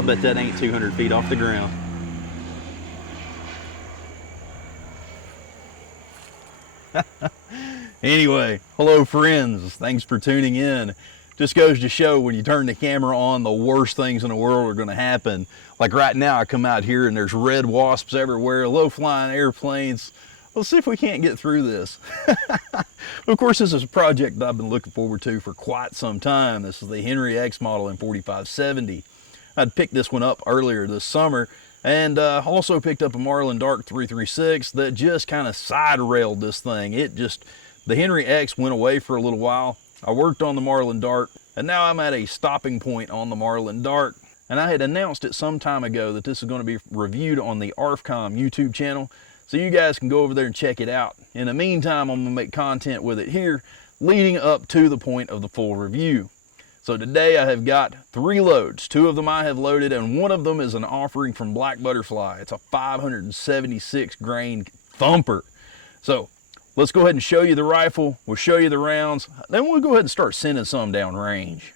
I bet that ain't 200 feet off the ground. Anyway, hello friends, thanks for tuning in. Just goes to show when you turn the camera on, the worst things in the world are going to happen. Like right now, I come out here and there's red wasps everywhere, low-flying airplanes. Let's see if we can't get through this. Of course, this is a project that I've been looking forward to for quite some time. This is the Henry X model in 4570. I'd picked this one up earlier this summer, and also picked up a Marlin Dark 336 that just kind of side railed this thing. The Henry X went away for a little while. I worked on the Marlin Dark, and now I'm at a stopping point on the Marlin Dark. And I had announced it some time ago that this is going to be reviewed on the ARFCOM YouTube channel, so you guys can go over there and check it out. In the meantime, I'm going to make content with it here, leading up to the point of the full review. So today I have got 3 loads. 2 of them I have loaded, and one of them is an offering from Black Butterfly. It's a 576 grain thumper. So let's go ahead and show you the rifle. We'll show you the rounds. Then we'll go ahead and start sending some down range.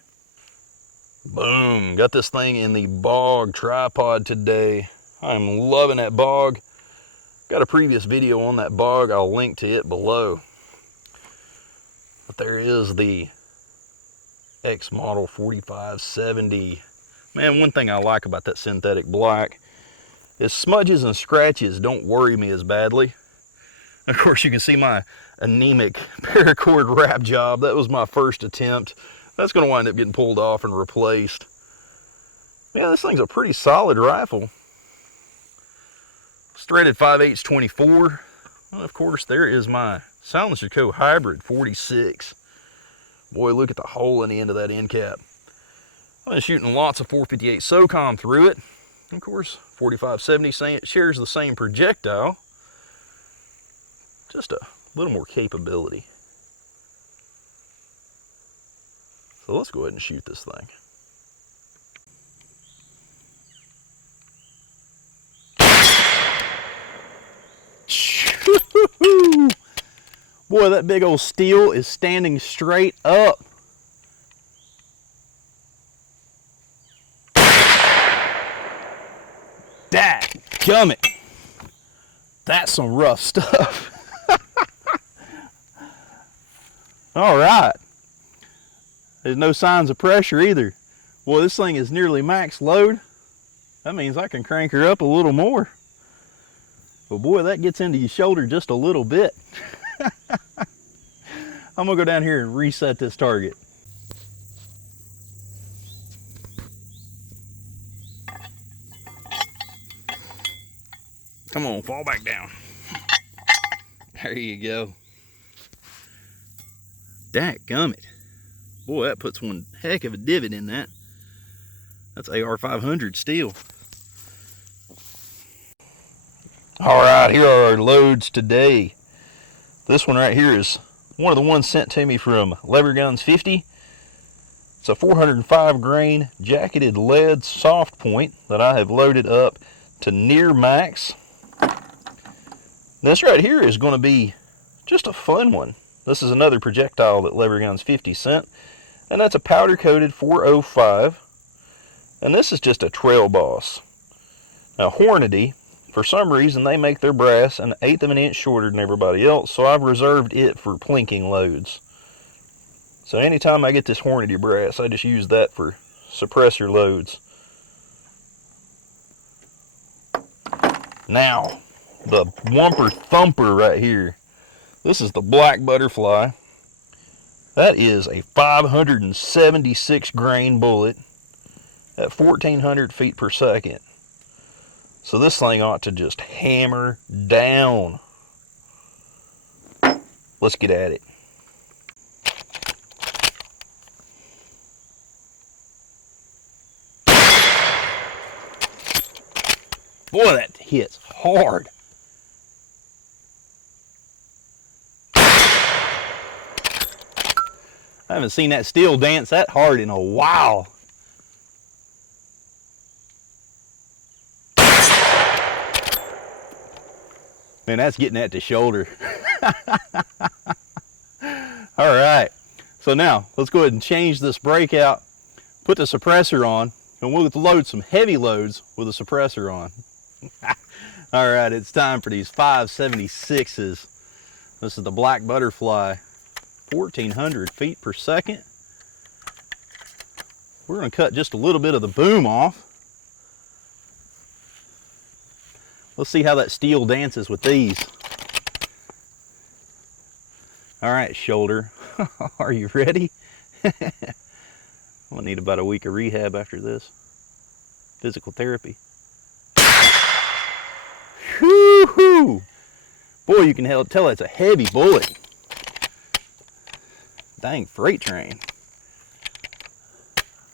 Boom, got this thing in the Bog tripod today. I'm loving that Bog. Got a previous video on that Bog. I'll link to it below. But there is the X model 4570. Man, one thing I like about that synthetic black is smudges and scratches don't worry me as badly. Of course, you can see my anemic paracord wrap job. That was my first attempt. That's going to wind up getting pulled off and replaced. Yeah, this thing's a pretty solid rifle. It's threaded 5/8 24. Well, of course, there is my Silencer Co. Hybrid 46. Boy, look at the hole in the end of that end cap. I've been shooting lots of 458 SOCOM through it. Of course, 4570 shares the same projectile. Just a little more capability. So let's go ahead and shoot this thing. Boy, that big old steel is standing straight up. Dadgummit. That's some rough stuff. All right. There's no signs of pressure either. Boy, this thing is nearly max load. That means I can crank her up a little more. But boy, that gets into your shoulder just a little bit. I'm gonna go down here and reset this target. Come on, fall back down. There you go. Dadgummit. Boy, that puts one heck of a divot in that. That's AR 500 steel. All right, here are our loads today. This one right here is one of the ones sent to me from Lever Guns 50. It's a 405 grain jacketed lead soft point that I have loaded up to near max. This right here is going to be just a fun one. This is another projectile that Lever Guns 50 sent, and that's a powder coated 405, and this is just a Trail Boss. Now Hornady, for some reason, they make their brass an 1/8 of an inch shorter than everybody else, so I've reserved it for plinking loads. So anytime I get this Hornady brass, I just use that for suppressor loads. Now, the Wumper Thumper right here. This is the Black Butterfly. That is a 576 grain bullet at 1400 feet per second. So this thing ought to just hammer down. Let's get at it. Boy, that hits hard. I haven't seen that steel dance that hard in a while. Man, that's getting at the shoulder. All right, so now let's go ahead and change this breakout, put the suppressor on. and we'll load some heavy loads with a suppressor on. All right, it's time for these 576s. This is the Black Butterfly, 1400 feet per second. We're going to cut just a little bit of the boom off. Let's see how that steel dances with these. All right, shoulder, are you ready? I'll need about a week of rehab after this. Physical therapy. Whoo-hoo! Boy, you can tell it's a heavy bullet. Dang freight train.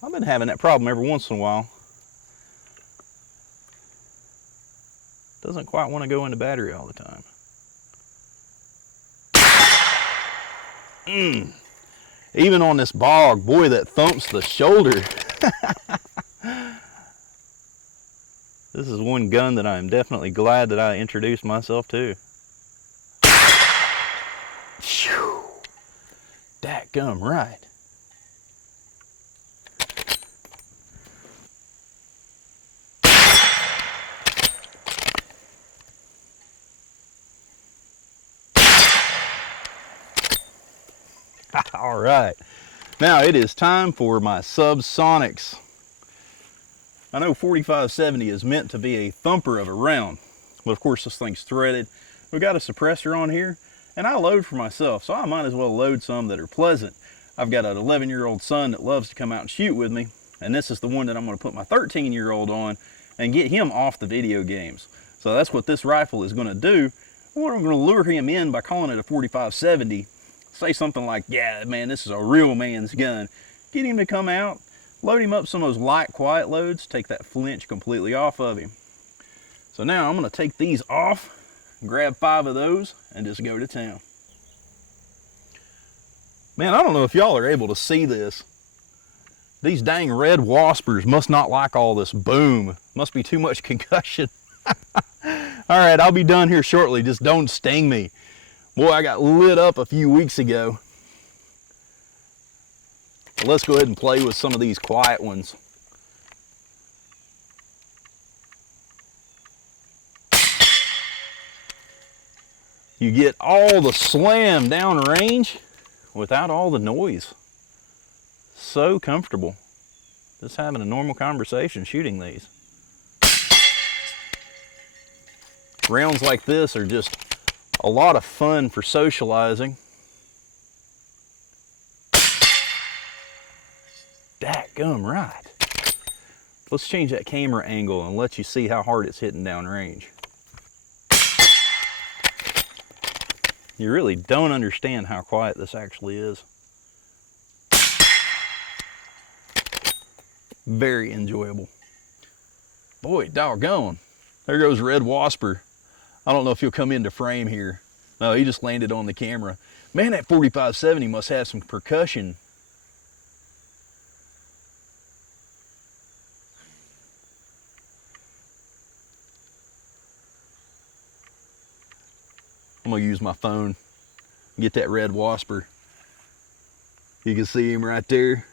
I've been having that problem every once in a while. Doesn't quite want to go into battery all the time. Even on this bog, boy, that thumps the shoulder. This is one gun that I am definitely glad that I introduced myself to. Phew. Dadgum right. All right, now it is time for my subsonics. I know 4570 is meant to be a thumper of a round, but of course this thing's threaded. We got a suppressor on here, and I load for myself, so I might as well load some that are pleasant. I've got an 11-year-old son that loves to come out and shoot with me, and this is the one that I'm going to put my 13-year-old on and get him off the video games. So that's what this rifle is going to do. We're going to lure him in by calling it a 4570. Say something like, yeah, man, this is a real man's gun. Get him to come out, load him up some of those light, quiet loads, take that flinch completely off of him. So now I'm going to take these off, grab 5 of those, and just go to town. Man, I don't know if y'all are able to see this. These dang red waspers must not like all this boom. Must be too much concussion. All right, I'll be done here shortly. Just don't sting me. Boy, I got lit up a few weeks ago. Let's go ahead and play with some of these quiet ones. You get all the slam downrange without all the noise. So comfortable. Just having a normal conversation shooting these. Rounds like this are just a lot of fun for socializing. Dadgum right. Let's change that camera angle and let you see how hard it's hitting downrange. You really don't understand how quiet this actually is. Very enjoyable. Boy, doggone. There goes Red Wasper. I don't know if he'll come into frame here. No, he just landed on the camera. Man, that 4570 must have some percussion. I'm gonna use my phone, get that Red Wasper. You can see him right there.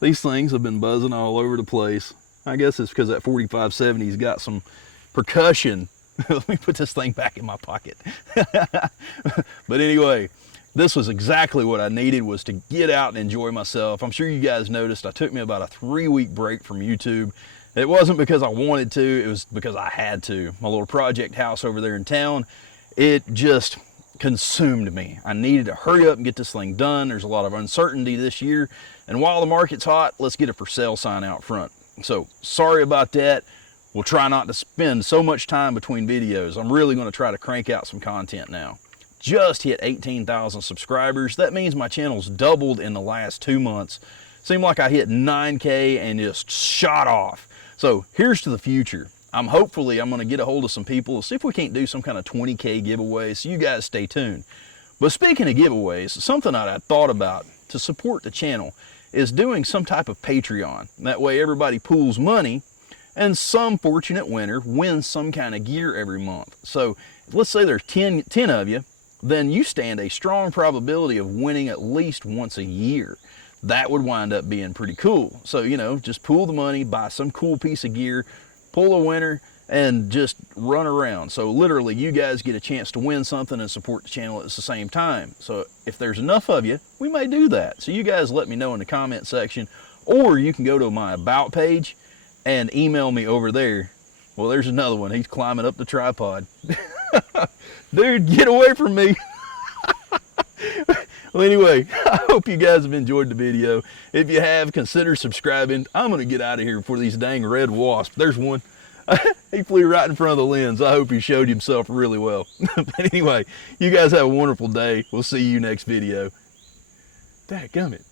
These things have been buzzing all over the place. I guess it's because that 4570's got some percussion. Let me put this thing back in my pocket. But anyway, this was exactly what I needed, was to get out and enjoy myself. I'm sure you guys noticed I took me about a 3-week break from YouTube. It wasn't because I wanted to, it was because I had to. My little project house over there in town, it just consumed me. I needed to hurry up and get this thing done. There's a lot of uncertainty this year, and while the market's hot, let's get a for sale sign out front. So sorry about that. We'll try not to spend so much time between videos. I'm really going to try to crank out some content now. Just hit 18,000 subscribers. That means my channel's doubled in the last 2 months. Seemed like I hit 9K and just shot off. So here's to the future. I'm going to get a hold of some people, see if we can't do some kind of 20K giveaway, so you guys stay tuned. But speaking of giveaways, something that I thought about to support the channel is doing some type of Patreon. That way everybody pools money and some fortunate winner wins some kind of gear every month. So let's say there's 10 of you, then you stand a strong probability of winning at least once a year. that would wind up being pretty cool. So, you know, just pool the money, buy some cool piece of gear, pull a winner, and just run around. So literally you guys get a chance to win something and support the channel at the same time. So if there's enough of you, we may do that. So you guys let me know in the comment section, or you can go to my about page and email me over there. Well, there's another one. He's climbing up the tripod. Dude, get away from me. Well, anyway, I hope you guys have enjoyed the video. If you have, consider subscribing. I'm going to get out of here before these dang red wasps. There's one. He flew right in front of the lens. I hope he showed himself really well. But anyway, you guys have a wonderful day. We'll see you next video. Dadgummit.